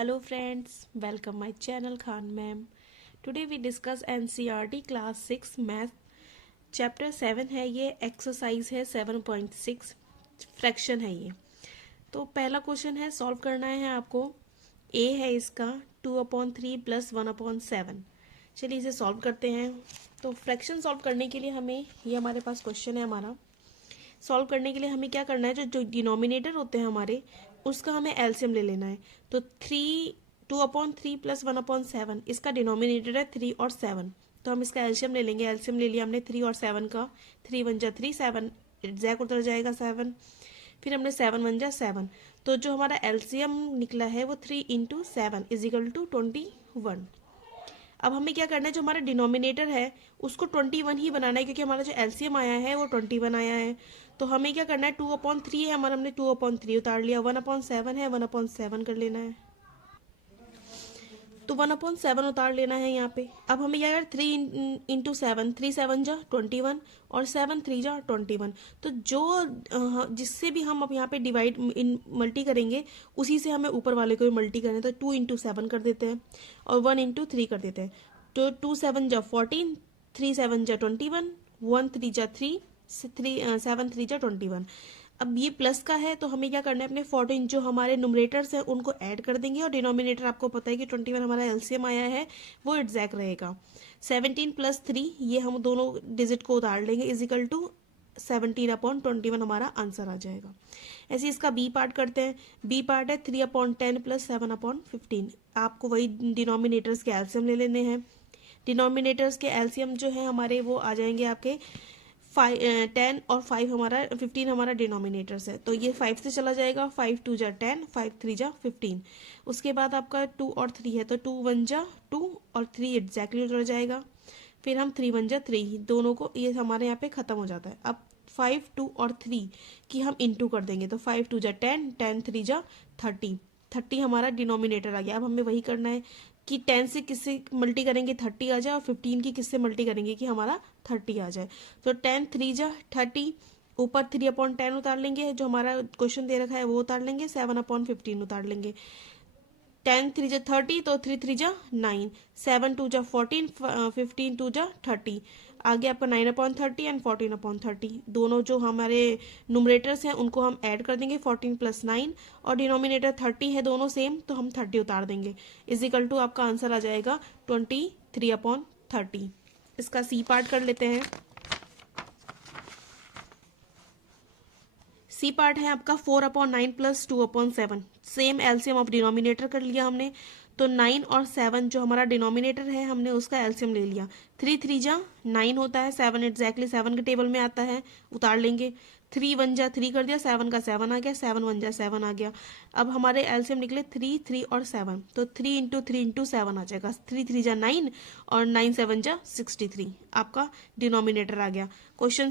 Hello friends, welcome my channel Khan ma'am. Today we discuss NCERT class 6 math chapter 7 है ये exercise है 7.6 fraction है ये। तो पहला क्वेश्चन है सॉल्व करना है आपको। ए है इसका 2/3 प्लस 1/7। चलिए इसे सॉल्व करते हैं। तो फ्रैक्शन सॉल्व करने के लिए हमें ये हमारे पास क्वेश्चन है हमारा। सॉल्व करने के लिए हमें क्या करना है, जो डिनोमिनेटर होते हैं हमारे उसका हमें एलसीएम ले लेना है। तो 2/3 प्लस 1/7 इसका डिनोमिनेटर है 3 और 7। तो हम इसका एलसीएम ले लेंगे। एलसीएम ले लिया हमने 3 और 7 का। 3 1 जा 3, 7 एग्जैक्ट उतर जाएगा 7। फिर हमने 7 1 जा 7। तो जो हमारा एलसीएम निकला है वो 3 इंटू 7 इज इक्वल टू 21। अब हमें क्या करना है, जो हमारा डिनोमिनेटर है उसको 21 ही बनाना है, क्योंकि हमारा जो एलसीएम आया है वो 21 आया है। तो हमें क्या करना है, 2/3 है हमारा, हमने 2/3 उतार लिया। 1/7 है, 1/7 कर लेना है। तो 1/7 उतार लेना है यहाँ पे। अब हमें क्या कर 3 इंटू 7, 3 7 जा 21 और 7 3 जा 21। तो जो जिससे भी हम अब यहाँ पे डिवाइड मल्टी करेंगे उसी से हमें ऊपर वाले को भी मल्टी करना है। तो 2 इंटू 7 कर देते हैं और 1 इंटू 3 कर देते हैं। तो 2 7 जा 14, 3 7 जा 21, 1 3 जा 3, 7 3 जा 21। अब ये प्लस का है तो हमें क्या करना है, अपने 14 जो हमारे नुमरेटर्स हैं उनको ऐड कर देंगे, और डिनोमिनेटर आपको पता है कि 21 हमारा एलसीएम आया है वो एग्जैक्ट रहेगा। 17 प्लस 3 ये हम दोनों डिजिट को उतार लेंगे इज इक्वल टू 17/21 हमारा आंसर आ जाएगा। ऐसे इसका बी पार्ट करते हैं। बी पार्ट है 3/10 प्लस 7/15। आपको वही डिनोमिनेटर्स के एलसीएम ले लेने हैं। डिनोमिनेटर्स के एलसीएम जो है हमारे वो आ जाएंगे आपके 10 और 5 हमारा 15 हमारा डिनोमिनेटर्स है। तो ये 5 से चला जाएगा। 5 2 जा 10, 5 3 जा 15। उसके बाद आपका 2 और 3 है, तो 2 1 जा 2 और 3 एग्जैक्टली उतर जाएगा। फिर हम 3 1 जा 3 दोनों को, ये हमारे यहाँ पे खत्म हो जाता है। अब 5 2 और 3 की हम इंटू कर देंगे। तो 5 2 जा 10, 10 3 जा 30, 30 हमारा डिनोमिनेटर आ गया। अब हमें वही करना है कि 10 से किससे मल्टी करेंगे 30 आ जाए, और 15 की किससे मल्टी करेंगे कि हमारा 30 आ जाए। तो 10 3 जा 30, ऊपर 3/10 उतार लेंगे, जो हमारा क्वेश्चन दे रखा है वो उतार लेंगे। 7/15 उतार लेंगे। 10 3 जा 30, तो 3 3 जा 9, 7 2 जा 14, 15 2 जा 30। आगे आपका 9/30 एंड 14/30 दोनों जो हमारे नुमरेटर्स हैं उनको हम ऐड कर देंगे। 14 प्लस 9 और डिनोमिनेटर 30 है दोनों सेम, तो हम 30 उतार देंगे इज इक्वल टू आपका आंसर आ जाएगा 23/30। इसका सी पार्ट कर लेते हैं। सी पार्ट है आपका 4/9 plus 2/7। Same LCM of denominator कर लिया हमने। तो 9 और 7 जो हमारा डिनोमिनेटर है हमने उसका एलसीएम ले लिया। 3 3 जा 9 होता है, 7 एग्जैक्टली 7 के टेबल में आता है, उतार लेंगे। 3 1 जा 3 कर दिया, 7 का 7 आ गया, 7 1 जा 7 आ गया। अब हमारे एलसीएम निकले 3 3 और 7। तो 3 इंटू 3 इंटू 7 आ जाएगा। 3 3 जा 9 और 9 7 जा 63 आपका डिनोमिनेटर आ गया। क्वेश्चन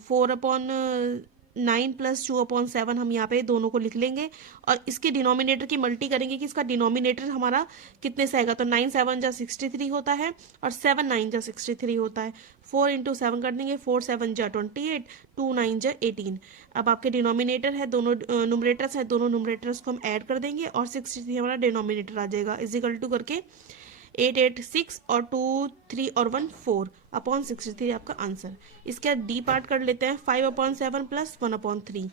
4/9 प्लस 2/7 हम यहाँ पे दोनों को लिख लेंगे, और इसके डिनोमिनेटर की मल्टी करेंगे कि इसका डिनोमिनेटर हमारा कितने से आएगा। तो 9 7 जा 63 होता है और 7 9 जा 63 होता है। 4 इंटू 7 कर देंगे, 4 7 जा 28, 2 9 जा 18। अब आपके डिनोमिनेटर है दोनों नुमरेटर्स है, दोनों नुमरेटर्स को हम ऐड कर देंगे और 63 हमारा डिनोमिनेटर आ जाएगा इज इक्वल टू करके 8 8 6 और 2 3 और 1 4/63 आपका आंसर। इसका डी पार्ट कर लेते हैं। 5/7 प्लस 1/3।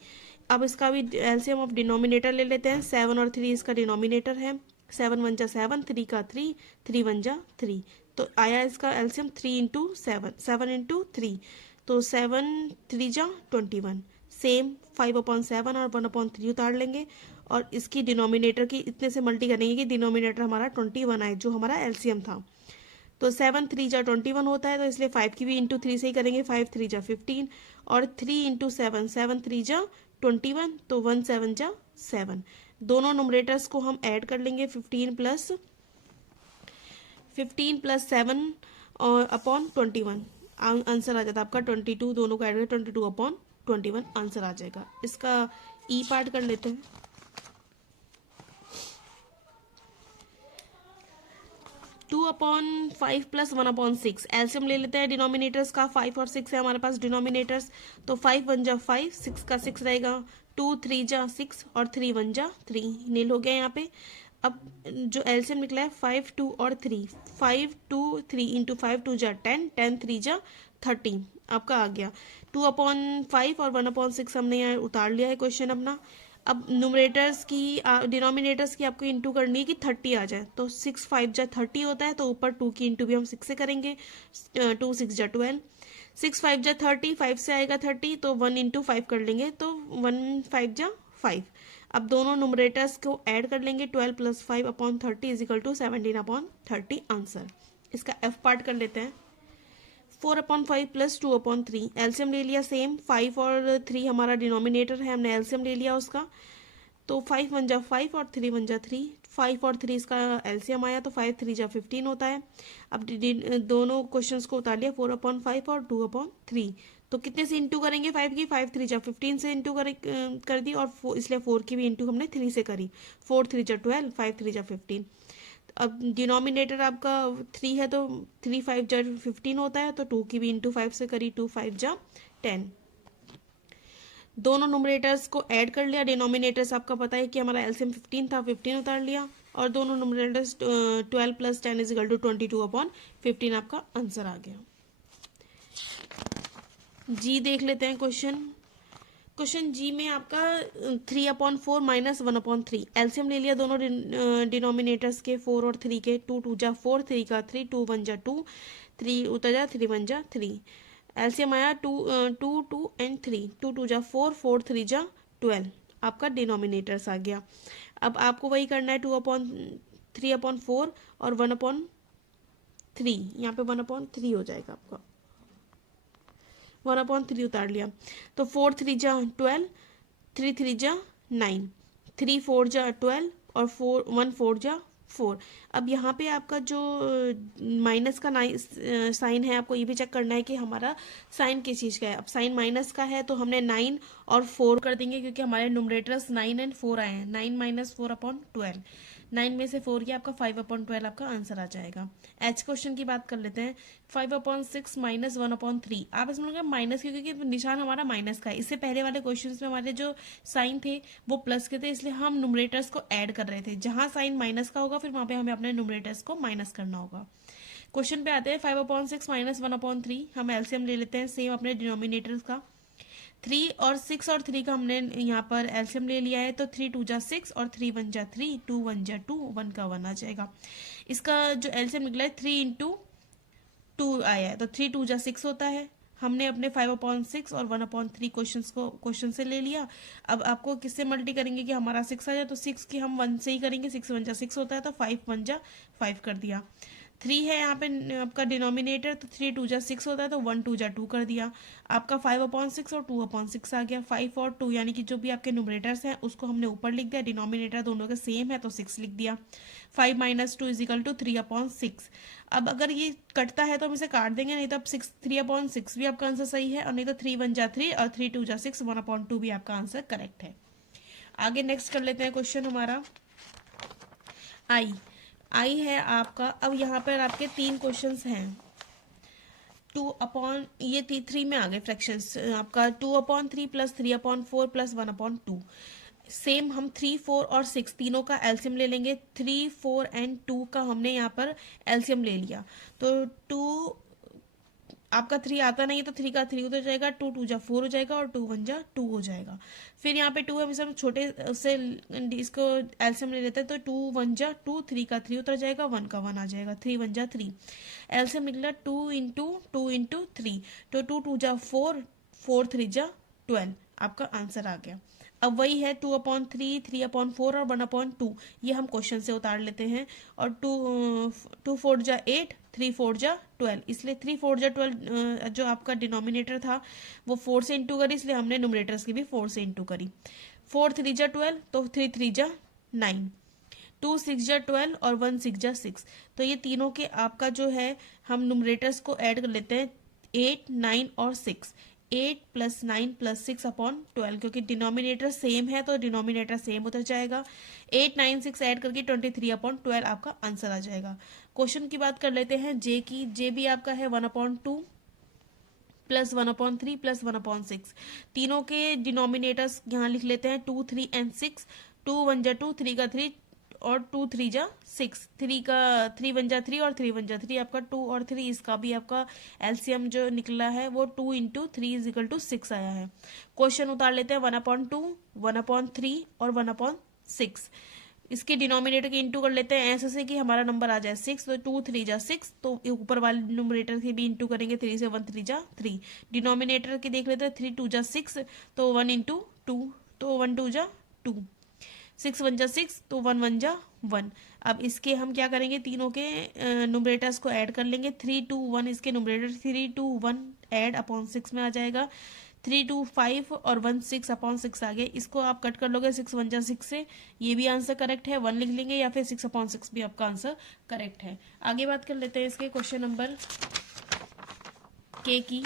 अब इसका भी एलसीएम ऑफ डिनोमिनेटर ले लेते हैं। 7 और 3 इसका डिनोमिनेटर है। 7 1 जा 7, 3 का 3, 3 1 जा 3। तो आया इसका एलसीएम 3 इंटू 7, 7 इंटू 3। तो 7 3 जा 21। सेम 5/7 और 1/3 उतार लेंगे, और इसकी डिनोमिनेटर की इतने से मल्टी करेंगे कि डिनोमिनेटर हमारा 21 आए, जो हमारा एलसीएम था। तो 7 3 जा 21 होता है, तो इसलिए 5 की भी इंटू 3 से ही करेंगे। 5 3 जा 15 और 3 इंटू 7, 7 3 जा 21, तो 1 7 जा 7। दोनों नुमरेटर्स को हम ऐड कर लेंगे। 15 प्लस 7 और अपॉन 21 आंसर आ जाता है आपका 22। दोनों को ऐड करें 22/21 आंसर आ जाएगा। इसका ई पार्ट कर लेते हैं। 2/5 प्लस 1/6 एलसीएम ले लेते हैं डिनोमिनेटर्स का। 5 और 6 है हमारे पास डिनोमिनेटर्स। तो 5 1 जा 5, 6 का 6 रहेगा। 2 3 जा 6 और 3 1 जा 3 नील हो गया यहाँ पे। अब जो एलसीएम निकला है 5 2 और 3, 5 2 3 इंटू 5 2 जा 10, 10 3 जा 30 आपका आ गया। 2/5 और 1/6 हमने यहाँ उतार लिया है क्वेश्चन अपना। अब न्यूमरेटर्स की डिनोमिनेटर्स की आपको इंटू करनी है कि 30 आ जाए, तो 6 5 जा 30 होता है, तो ऊपर 2 की इंटू भी हम 6 से करेंगे। 2 6 जा 12, 6 5 जा 30, 5 से आएगा 30, तो 1 इंटू 5 कर लेंगे, तो 1 5 जा 5। अब दोनों न्यूमरेटर्स को ऐड कर लेंगे, 12 plus 5/30 is equal to 17/30 answer. इसका एफ पार्ट कर लेते हैं। 4/5 प्लस 2/3, एलसीएम ले लिया सेम, 5 और 3 हमारा डिनोमिनेटर है, हमने एलसीएम ले लिया उसका, तो 5 1 जा 5 और 3 1 जा 3, 5 और 3 इसका एलसीएम आया, तो 5 3 जा 15 होता है। अब दोनों क्वेश्चंस को उतार लिया, 4/5 और 2/3, तो कितने से इंटू करेंगे 5 की, 5 3 जा 15 से इंटू कर दी, और इसलिए 4 की भी इंटू हमने 3 से करी, 4 3 जा 12, 5 3 जा 15। अब डिनोमिनेटर आपका 3 है, तो 3 5 जा 15 होता है, तो 2 की भी इंटू 5 से करी, 2 5 जा 10। दोनों नोमिनेटर्स को ऐड कर लिया, डिनोमिनेटर्स आपका पता है कि हमारा एलसीएम 15 था, 15 उतार लिया, और दोनों nominators 12 plus 10 is equal to 22/15 आपका आंसर आ गया। जी देख लेते हैं क्वेश्चन। क्वेश्चन जी में आपका 3/4 माइनस 1/3, एलसीएम ले लिया दोनों डिनोमिनेटर्स के, 4 और 3 के, 2 2 जा 4, 3 का 3, 2 1 जा 2, 3 उतर जा 3 1 जा 3, एलसीएम आया 2 2 2 एंड 3, 2 2 जा 4, 4 3 जा 12, आपका डिनोमिनेटर्स आ गया। अब आपको वही करना है, 3/4 और 1/3, यहाँ पे 1/3 हो जाएगा आपका, 1/3 उतार लिया, तो 4 3 जा 12, 3 3 जा 9, 3 4 जा 12 और 1 4 जा 4। अब यहाँ पे आपका जो माइनस का साइन है, आपको ये भी चेक करना है कि हमारा साइन किस चीज़ का है। अब साइन माइनस का है, तो हमने 9 और 4 कर देंगे, क्योंकि हमारे न्यूमरेटर्स 9 एंड 4 आए हैं, 9 माइनस 4/12, 9 में से 4 किया, आपका 5/12 आपका आंसर आ जाएगा। एच क्वेश्चन की बात कर लेते हैं, 5/6 माइनस 1/3, आप इसमें लोगे माइनस, क्योंकि निशान हमारा माइनस का है। इससे पहले वाले क्वेश्चन में हमारे जो साइन थे वो प्लस के थे, इसलिए हम न्यूमरेटर्स को ऐड कर रहे थे। जहां साइन माइनस का होगा, फिर वहां पे हमें अपने न्यूमरेटर्स को माइनस करना होगा। क्वेश्चन पे आते हैं, 5/6 माइनस 1/3, हम एलसीएम ले लेते हैं सेम अपने डिनोमिनेटर्स का। 3 और 6 और 3 का हमने यहाँ पर एलसीएम ले लिया है, तो 3 2 जा 6 और 3 1 जा 3, 2 1 जा 2, 1 का 1 आ जाएगा। इसका जो एलसीएम निकला है 3 इंटू 2 आया है, तो 3 2 जा 6 होता है। हमने अपने 5/6 और 1/3 क्वेश्चन से ले लिया। अब आपको किससे मल्टी करेंगे कि हमारा 6 आ जाए, तो 6 की हम 1 से ही करेंगे, 6 1 जा 6 होता है, तो 5 1 जा 5 कर दिया। 3 है यहाँ पे आपका डिनोमिनेटर, तो 3 2 जा 6 होता है, तो 1 2 जा 2 कर दिया। आपका 5/6 और 2/6 आ गया। 5 और 2 यानी कि जो भी आपके न्यूमरेटर्स हैं उसको हमने ऊपर लिख दिया, डिनोमिनेटर दोनों के सेम है, तो 6 लिख दिया। 5 माइनस 2 इज इक्वल टू 3/6। अब अगर ये कटता है तो हम इसे काट देंगे, नहीं तो अब 3/6 भी आपका आंसर सही है, और नहीं तो 3 1 जा 3 और 3 2 जा 6, 1/2 भी आपका आंसर करेक्ट है। आगे नेक्स्ट कर लेते हैं क्वेश्चन हमारा आई है आपका। अब यहाँ पर आपके 3 क्वेश्चंस हैं। 3 में आ गए फ्रैक्शंस आपका, 2/3 प्लस 3/4 प्लस 1/2। सेम हम 3 4 और 6 तीनों का एलसीएम ले लेंगे। 3 4 एंड 2 का हमने यहाँ पर एलसीएम ले लिया, तो 2 आपका 3 आता नहीं है, तो 3 का 3 उतर जाएगा, 2 2 जा 4 हो जाएगा, और 2 1 जा 2 हो जाएगा। फिर यहाँ पे 2 हम छोटे से इसको एलसीएम ले लेते हैं, तो 2 1 जा 2, 3 का 3 उतर जाएगा, 1 का 1 आ जाएगा, 3 1 जा 3। एलसीएम निकला 2 इंटू 2 इंटू 3, तो 2 2 जा 4, 4 3 जा 12, आपका आंसर आ गया। अब वही है 2/3, 3/4 और 1/2, ये हम क्वेश्चन से उतार लेते हैं। और 2 4 जा 8, 3 4 जा 12, इसलिए 3 4 जा 12 जो आपका डिनोमिनेटर था वो 4 से इंटू करी, इसलिए हमने न्यूमरेटर्स की भी 4 से इंटू करी। 4 3 जा 12, तो 3 3 जा 9, 2 6 जा 12 और 1 6 जा 6, तो ये तीनों के आपका जो है हम न्यूमरेटर्स को ऐड कर लेते हैं, 8 9 और 6। 8 प्लस 9 प्लस 6/12, क्योंकि डिनोमिनेटर सेम है, तो डिनोमिनेटर सेम उतर जाएगा। 8 9 6 ऐड करके 23/12 आपका आंसर आ जाएगा। क्वेश्चन की बात कर लेते हैं जे की। जे भी आपका है 1/2 प्लस 1/3 प्लस 1/6, तीनों के डिनोमिनेटर्स यहाँ लिख लेते हैं, 2 3 एंड 6। 2 1 जा 2, 3 का 3 और 2 3 जा 6, 3 का 3 1 जा 3 और 3 1 जा 3, आपका 2 और 3, इसका भी आपका एलसीएम जो निकला है वो 2 इंटू 3 इज इक्वल टू 6 आया है। क्वेश्चन उतार लेते हैं 1/2, 1/3 और 1/6। इसके डिनोमिनेटर के इंटू कर लेते हैं ऐसे से कि हमारा नंबर आ जाए 6, तो 2 3 जा 6, तो ऊपर वाले डिनोमिनेटर के भी इंटू करेंगे 3 से, 1 3 जा 3। डिनोमिनेटर के देख लेते हैं 3 2 जा 6, तो 1 इंटू 2, तो 1 2 जा 2, 6 1 जा 6, तो 1 1 जा 1। अब इसके हम क्या करेंगे, तीनों के न्यूमरेटर्स को ऐड कर लेंगे। 3 2 1 इसके न्यूमरेटर 3 2 1 ऐड अपॉन 6 में आ जाएगा। 3 2 5 और 1 6 अपॉन 6 आ गया। इसको आप कट कर लोगे 6 1 जा 6 से, ये भी आंसर करेक्ट है, 1 लिख लेंगे, या फिर 6 अपॉन 6 भी आपका आंसर करेक्ट है। आगे बात कर लेते हैं इसके क्वेश्चन नंबर के की।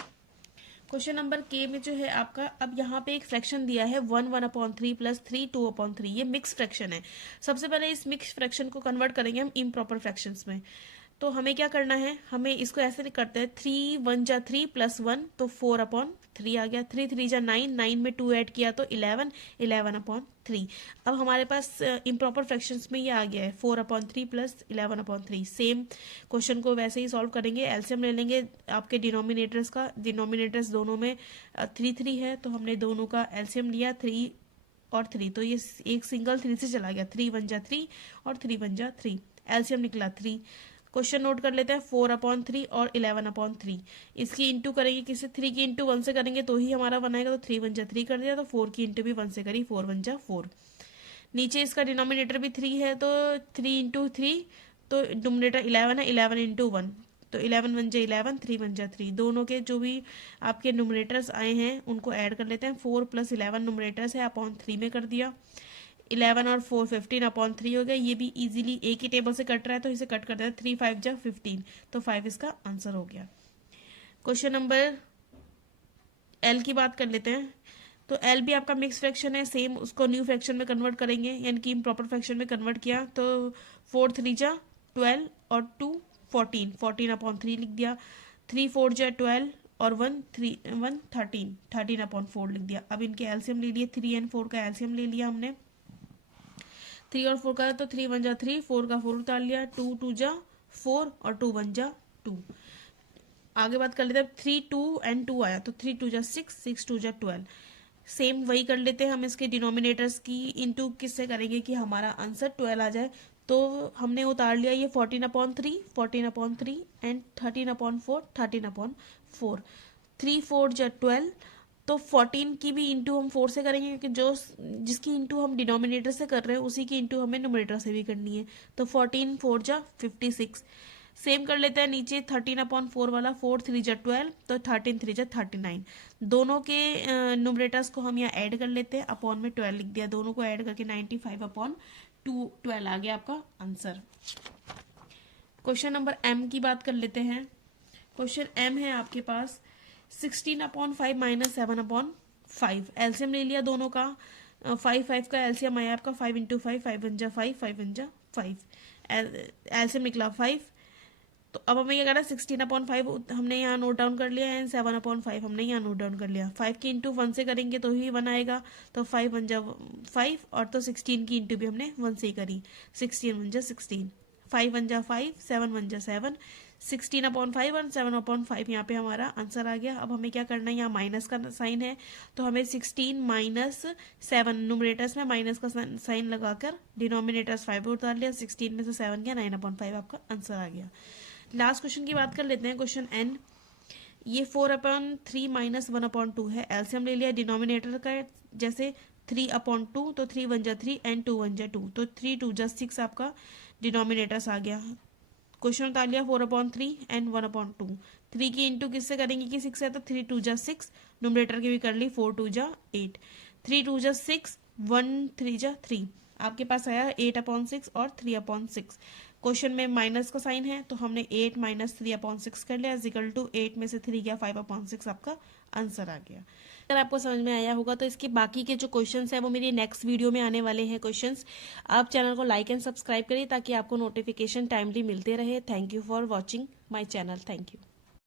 क्वेश्चन नंबर के में जो है आपका, अब यहाँ पे एक फ्रैक्शन दिया है 1 1/3 प्लस 3 2/3, ये मिक्स फ्रैक्शन है। सबसे पहले इस मिक्स फ्रैक्शन को कन्वर्ट करेंगे हम इम्प्रॉपर फ्रैक्शंस में। तो हमें क्या करना है, हमें इसको ऐसे करते हैं 3 1 जा 3 प्लस 1, तो 4/3 आ गया। 3 3 जा 9, 9 में 2 ऐड किया तो 11, 11/3। अब हमारे पास इम्प्रॉपर फ्रैक्शंस में ये आ गया है 4/3 प्लस 11/3। सेम क्वेश्चन को वैसे ही सॉल्व करेंगे। एलसीएम ले लेंगे आपके डिनोमिनेटर्स का, डिनोमिनेटर्स दोनों में 3 3 है, तो हमने दोनों का एलसीएम लिया 3 और 3, तो ये एक सिंगल 3 से चला गया। 3 1 जा 3 और 3 1 जा 3, एलसीएम निकला 3। क्वेश्चन नोट कर लेते हैं 4/3 और 11/3। इसकी इंटू करेंगे किसी, 3 की इंटू 1 से करेंगे तो ही हमारा बनाएगा, तो 3 1 जा 3 कर दिया, तो 4 की इंटू भी 1 से करी, 4 1 जा 4। नीचे इसका डिनोमिनेटर भी 3 है, तो 3 इंटू 3, तो डिनोमिनेटर 11 है, 11 इंटू 1, तो 11 1 जा 11, 3 1 जा 3। दोनों के जो भी आपके न्यूमरेटर्स आए हैं उनको ऐड कर लेते हैं। 4 + 11 न्यूमरेटर्स है, अपॉन 3 में कर दिया। 11 और 4 15/3 हो गया। ये भी इजीली एक ही टेबल से कट रहा है, तो इसे कट कर देते हैं। 3 5 जा 15, तो 5 इसका आंसर हो गया। क्वेश्चन नंबर एल की बात कर लेते हैं। तो एल भी आपका मिक्स फ्रैक्शन है, सेम उसको न्यू फ्रैक्शन में कन्वर्ट करेंगे, यानी कि प्रॉपर फ्रैक्शन में कन्वर्ट किया, तो 4 3 जा 12 और 2 14, 14/3 लिख दिया। 3 4 जा 12 और 1 3 1 13, 13/4 लिख दिया। अब इनके एलसीएम ले लिए, 3 और 4 का एलसीएम ले लिया हमने। 3 और 4 का, तो 3 1 जा 3, 4 का 4 उतार लिया, 2 2 जा 4 और 2 1 जा 2। आगे बात कर लेते हैं, 3 2 और 2 आया, तो 3 2 जा 6, 6 2 जा 12। सेम वही कर लेते हैं हम, इसके डिनोमिनेटर्स की इंटू किससे करेंगे कि हमारा आंसर 12 आ जाए। तो हमने उतार लिया ये 14/3, 14/3 एंड 13/4, 13/4। 3 4 जा 12, तो 14 की भी इंटू हम 4 से करेंगे, क्योंकि जो जिसकी इंटू हम डिनोमिनेटर से कर रहे हैं उसी की इंटू हमें न्यूमरेटर से भी करनी है, तो 14 4 जा 56। सेम कर लेते हैं नीचे 13/4 वाला, 4 3 जा 12, तो 13 3 जा 39। दोनों के न्यूमरेटर्स को हम यहाँ ऐड कर लेते हैं, अपॉन में 12 लिख दिया, दोनों को ऐड करके 95/12 आ गया आपका आंसर। क्वेश्चन नंबर एम की बात कर लेते हैं। क्वेश्चन एम है आपके पास 16/5 माइनस 7/5। एलसीएम ले लिया दोनों का, 5 5 का एलसीएम आया आपका 5 इंटू 5, 5 1 जा 5, 5 1 जा 5, एलसीएम निकला 5। तो अब हमें क्या करना है, 16/5 हमने यहाँ नोट डाउन कर लिया है, 7/5 हमने यहाँ नोट डाउन कर लिया। 5 की इंटू 1 से करेंगे तो ही 1 आएगा, तो 5 1 जा 5, और तो 16 की इंटू भी हमने 1 से ही करी, 16 1 जा 16, 5 1 जा 5, 7 1 जा 7, 16/5 और 7/5 यहाँ पे हमारा आंसर आ गया। अब हमें क्या करना है, यहाँ माइनस का साइन है, तो हमें 16 माइनस 7 न्यूमरेटर्स में माइनस का साइन लगाकर डिनोमिनेटर्स 5 उतार लिया, 16 में से 7 गया, 9/5 आपका आंसर आ गया। लास्ट क्वेश्चन की बात कर लेते हैं, क्वेश्चन एन। ये 4/3 माइनस 1/2 है, एलसीएम ले लिया डिनोमिनेटर का, जैसे 3/2, तो 3 1 जा 3 एंड 2 1 जा 2, तो 3 2 जा 6 आपका डिनोमिनेटर्स आ गया। क्वेश्चन उतार लिया 4/3 एंड 1/2। 3 की इंटू किससे करेंगे कि 6 है, तो 3 2 जा 6, न्यूमरेटर की भी कर ली, 4 2 जा 8, 3 2 जा 6, 1 3 जा 3, आपके पास आया 8/6 और 3/6। क्वेश्चन में माइनस का साइन है, तो हमने 8 माइनस 3/6 कर लिया, इक्वल टू 8 में से 3 गया, 5/6 आपका आंसर आ गया। अगर आपको समझ में आया होगा तो इसके बाकी के जो क्वेश्चंस हैं वो मेरी नेक्स्ट वीडियो में आने वाले हैं क्वेश्चंस। आप चैनल को लाइक एंड सब्सक्राइब करिए ताकि आपको नोटिफिकेशन टाइमली मिलते रहे। Thank you for watching my channel. Thank you.